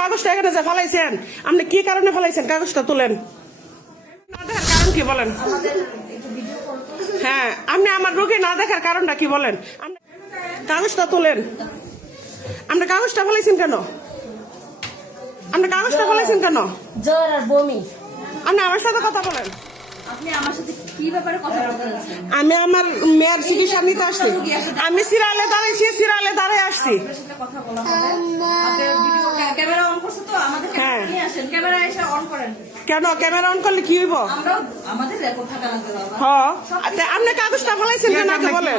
কাগজটা এখানে যে ফেলাইছেন, আপনি কি কারণে ফেলাইছেন? কাগজটা তুলেন। না দেখার কারণ কি বলেন? হ্যাঁ, আপনি আমার রোগী না দেখার কারণটা কি বলেন? কাগজটা তুলেন। আপনি কাগজটা ফেলাইছেন কেন? আপনি কাগজটা ফেলাইছেন কেন? জ্বর আর বমি। আপনি আমার সাথে কথা বলেন। আপনি আমার সাথে কি ব্যাপারে কথা বলতে যাচ্ছেন? আমি আমার মেয়ের চিকিৎসা নিতে আসছি। আমি সিরিয়ালে দাঁড়াইছি, সিরিয়ালে দাঁড়াই আসছি। আপনার সাথে কথা বলা হবে। আপনি ভিডিও ক্যামেরা অন করছে তো, আমাদের হ্যাঁ। নিয়ে আসেন, ক্যামেরা এসে অন করেন। কেন ক্যামেরা অন করলে কি হইব? আমরাও আমাদের রেকর্ড থাকা লাগবে বাবা। হ্যাঁ, আপনি কাগজটা ফেলাইছেন কেন আগে বলেন?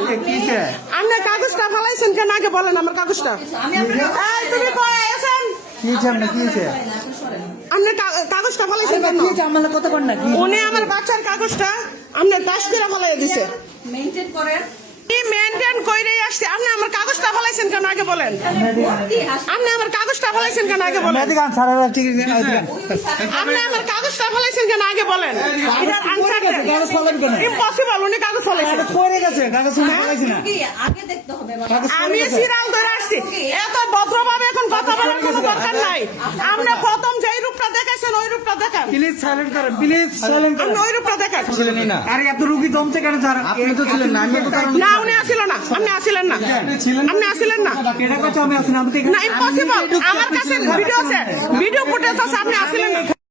আপনি কাগজটা ফেলাইছেন কেন আগে বলেন? আমার কাগজটা আমি আপনাকে এই তুমি কই আছেন? আপনি কাগজটা ফেলাইছেন কেন? উনি আমার বাচ্চার কাগজটা আপনি দাস করে ফেলাই দিছে। মেইনটেইন করেন। মেনটেন কইরেই আসছে। আপনি আমার কাগজটা ফেলাইছেন কেন আগে বলেন? আপনি আমার কাগজটা ফেলাইছেন কেন আগে বলেন? আপনি আমার কাগজটা ফেলাইছেন কেন আগে বলেন? এটার আনসার দেন। ইম্পসিবল, উনি কাগজ ফেলাইছেন। কি আগে দেখতে হবে বাবা। আমি সিরিয়াল ধরে আসছি। এত ভদ্রভাবে এখন কথা বলার কোনো দরকার নাই। আপনি প্রথম যেই রূপটা দেখাইছেন ওই রূপটা দেখান। প্লিজ সাইলেন্ট করেন, প্লিজ সাইলেন্ট আপনি করেন। ওই রূপটা দেখান। আরে এত রুগী দমছে কেন স্যার? আপনি তো ছিলেন না, আমি তো কারণ না, উনি আসিল না। আপনি আসিলেন না। আপনি আসিলেন না। এটা কথা আমি আসলে আমি তো না, ইম্পসিবল। আমার কাছে ভিডিও আছে, ভিডিও ফুটেজ আছে। আপনি আসিলেন না।